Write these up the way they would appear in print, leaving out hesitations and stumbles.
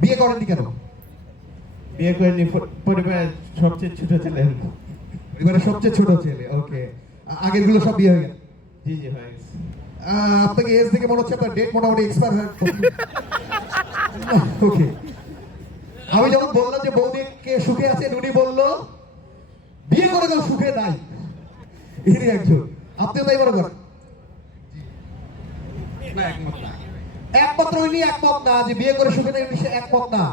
বিয়ে করেননি কেন? বিয়ে করেনি, পরিবারের সবচেয়ে ছোট ছিলেন। পরিবারের সবচেয়ে ছোট ছেলে, ওকে। আগের গুলো সব বিয়ে হয়ে গেল? জি জি হয়ে গেছে। আপনাকে এজ থেকে মনে হচ্ছে আপনার ডেট মোটামুটি এক্সপায়ার হয়ে ওকে। আমি যখন বললাম যে বৌদি কে সুখে আছেন, উনি বললো বিয়ে করে কেউ সুখে নাই। ইনি একজন, আপনিও তাই মনে করেন? একমাত্র উনি একমত না যে বিয়ে করে সুখে নেই, সে একমত না।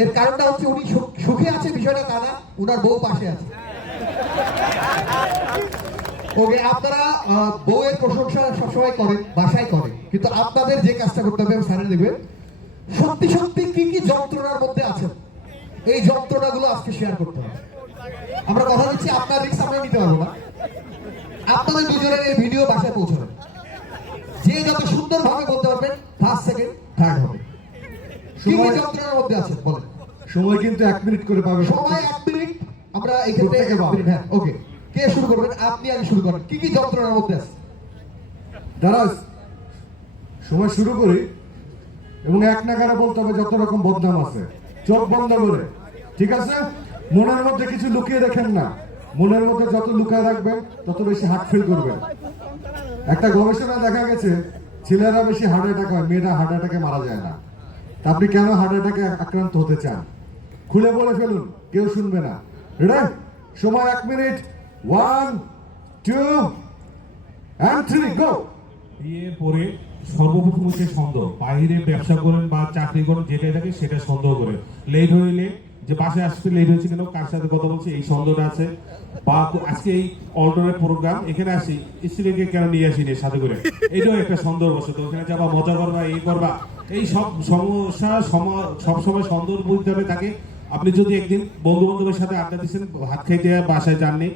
এর কারণটা হচ্ছে উনি সুখে আছে বিষয়টা তা না, উনার বউ পাশে আছে। ওকে, আপনারা বউয়ের প্রশংসা সবসময় করেন, বাসায় করেন, কিন্তু আপনাদের যে কাজটা করতে হবে স্যারের দেখবেন সত্যি সত্যি কি কি যন্ত্রণার মধ্যে আছেন, এই যন্ত্রণাগুলো আজকে শেয়ার করতে হবে। আমরা কথা দিচ্ছি আপনার রিস্ক আমরা নিতে পারবো না। আপনাদের দুজনের এই ভিডিও বাসায় পৌঁছাবে, যে যত সুন্দর ভাবে বলতে পারবেন ফার্স্ট সেকেন্ড থার্ড হবে। কি কি যন্ত্রণার মধ্যে আছেন বলেন। সময় কিন্তু 1 মিনিট করে পাবে। সময় 1 মিনিট, আমরা এই ক্ষেত্রে 1 মিনিট। হ্যাঁ, ওকে। কে শুরু করবেন? আপনি আগে শুরু করেন। কি কি যন্ত্রণার মধ্যে আছে? দাঁড়াস, সময় শুরু করি এবং এক নাগারে বলতে হবে যত রকম বদনাম আছে, চোখ বন্ধ করে, ঠিক আছে? মনের মধ্যে কিছু লুকিয়ে রাখেন না। মনের মধ্যে যত লুকায় রাখবেন তত বেশি হার্ট ফিল করবেন। একটা গবেষণা দেখা গেছে ছেলেরা বেশি হার্ট অ্যাটাক হয়, মেয়েরা হার্ট অ্যাটাকে মারা যায় না। তা আপনি কেন হার্ট অ্যাটাকে আক্রান্ত হতে চান? খুলে বলে ফেলুন, কেউ শুনবে না। রেডি? সময় 1 মিনিট। 1 2 and 3 গো। বিয়ের পরে সর্বপ্রথম হচ্ছে সন্দেহ। বাইরে ব্যবসা করেন বা চাকরি করেন, যেটাই থাকে সেটা সন্দেহ করে। লেট হইলে যে বাসায় আসতে লেট হয়েছে কেন, কার সাথে কথা বলছে, এই সন্দেহটা আছে। বা আজকে এই অলরেডের প্রোগ্রাম এখানে আসি, স্ত্রীকে কেন নিয়ে আসিনি সাথে করে, এটাও একটা সন্দেহ বসে। তো ওখানে যাবা, মজা করবা, এই করবা, এই সব সমস্যা সবসময় সন্দেহ বুঝতে হবে তাকে। আপনি যদি একদিন বন্ধু বান্ধবের সাথে আড্ডা দিচ্ছেন, ভাত খাইতে বাসায় যাননি,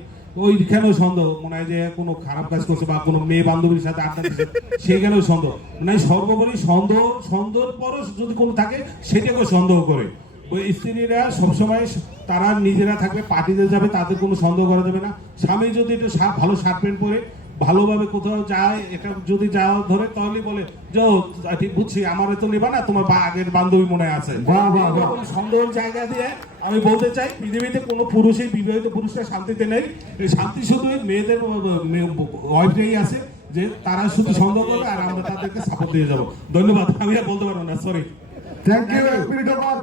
ওইখানেও সন্দেহ, মনে হয় যে কোনো খারাপ কাজ করছে বা কোনো মেয়ে বান্ধবীর সাথে আড্ডা দিচ্ছে, সেইখানেও সন্দেহ। মানে সর্বোপরি সন্দেহের পরও যদি কোনো থাকে সেটাকেও সন্দেহ করে। ওই স্ত্রীরা সবসময় তারা নিজেরা থাকবে, পার্টিতে যাবে, তাদের কোনো সন্দেহ করা যাবে না। স্বামী যদি একটু ভালো শার্ট প্যান্ট পরে ভালোভাবে কোথাও যায়, এটা যদি যাওয়া ধরে, তাহলে বলে যে ঠিক বুঝছি, আমার তো নেবা না, তোমার আগের বান্ধবী মনে আছে। সন্দেহের জায়গা দিয়ে আমি বলতে চাই, পৃথিবীতে কোনো পুরুষই, বিবাহিত পুরুষরা শান্তিতে নেই। এই শান্তি শুধু মেয়েদের ওয়াইফরাই আছে, যে তারা শুধু সন্দেহ করবে আর আমরা তাদেরকে সাপোর্ট দিয়ে যাবো। ধন্যবাদ, আমি আর বলতে পারবো না, sorry. Thank you. 1 minute over.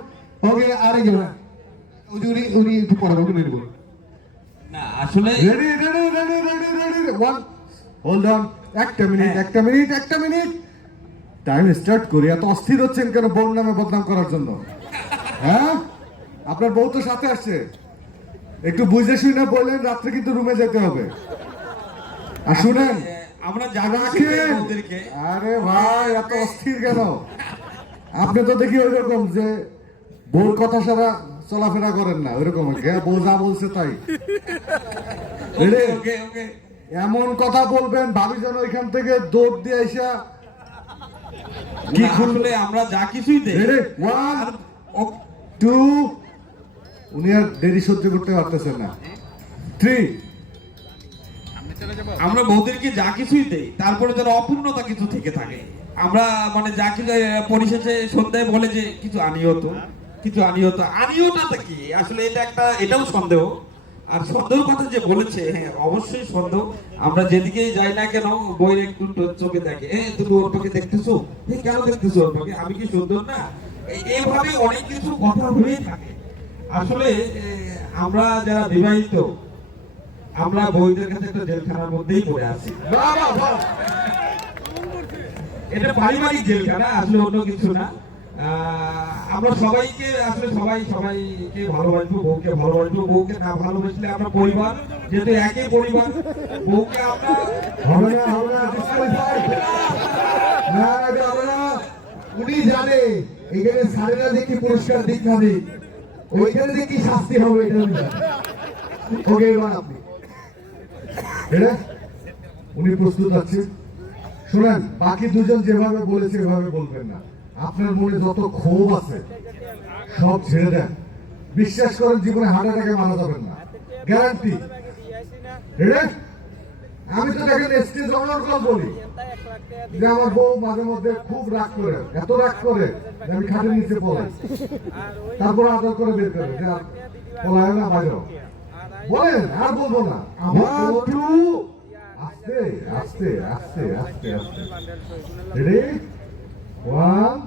Okay, আরেকজন। উনি একটু পরে উনি নেব না আসলে ready ready ready ready ready. 1 hold on. একটা মিনিট টাইম স্টার্ট করি। এত অস্থির হচ্ছেন কেন বউর নামে বদনাম করার জন্য? হ্যাঁ, আপনার বউ তো সাথে আসছে, একটু বুঝে শুনে বললেন, রাত্রে কিন্তু রুমে যেতে হবে। আর শুনেন, আমরা রাখেন। আরে ভাই, এত অস্থির কেন? আপনি তো দেখি ওই রকম যে বউর কথা সারা চলাফেরা করেন না, ওইরকম বউ যা বলছে তাই। এমন কথা বলবেন ভাবি যেন ওইখান থেকে দৌড় দিয়ে আইসা কি খুললে আমরা যা কিছুই দেই। 1 2 উনি আর দেরি সহ্য করতে পারতেছেন না। 3 আমরা বউদেরকে যা কিছুই দেই, তারপরে যেন অপূর্ণতা কিছু থেকে থাকে। আমরা মানে যা কিছু পরিশেষে সন্ধ্যায় বলে যে কিছু আনিওটা কি আসলে এটাও সন্দেহ। আর সন্দেহ কথা যে বলেছে, হ্যাঁ অবশ্যই সন্দেহ। আমরা যেদিকেই যাই না কেন, বইয়ের একটু চোখে দেখে, তুমি ওর পাকে দেখতেছো, কেন দেখতেছো ওর পাকে, আমি কি সুন্দর না? এইভাবে অনেক কিছু কথা হয়ে থাকে। আসলে আমরা যারা বিবাহিত, আমরা বইদের কাছে একটা জেলখানার মধ্যেই পড়ে আছি। এটা পারিবারিক জেলখানা, আসলে অন্য কিছু না। আমরা সবাইকে আসলে সবাইকে ভালোবাসবো, বউকে ভালোবাসবো। বউকে না ভালোবাসলে আমরা পরিবার, যেহেতু একই পরিবার, বউকে আমরা উনি জানে এখানে সারেরা যে কি পুরস্কার দীক্ষা দিই, ওইখানে যে কি শাস্তি হবে এটা উনি জানে। ওকে, এবার আপনি। উনি প্রস্তুত আছে। শুনেন, বাকি দুজন যেভাবে বলেছে এভাবে বলবেন না। আপনার মনে যত ক্ষোভ আছে সব ছেড়ে দেন। বিশ্বাস করেন, জীবনে হার্ট অ্যাটাকে মারা যাবেন না, গ্যারান্টি। আমি তো দেখেন স্টেজ অনর্গল বলি যে আমার বউ মাঝে মধ্যে খুব রাগ করে, এত রাগ করে যে আমি খাটের নিচে পড়াই, তারপর আদর করে বের করে যে আর পলায় না বাইরে বলেন, আর বলবো না। আমার আস্তে আস্তে আস্তে আস্তে আস্তে রেডি 1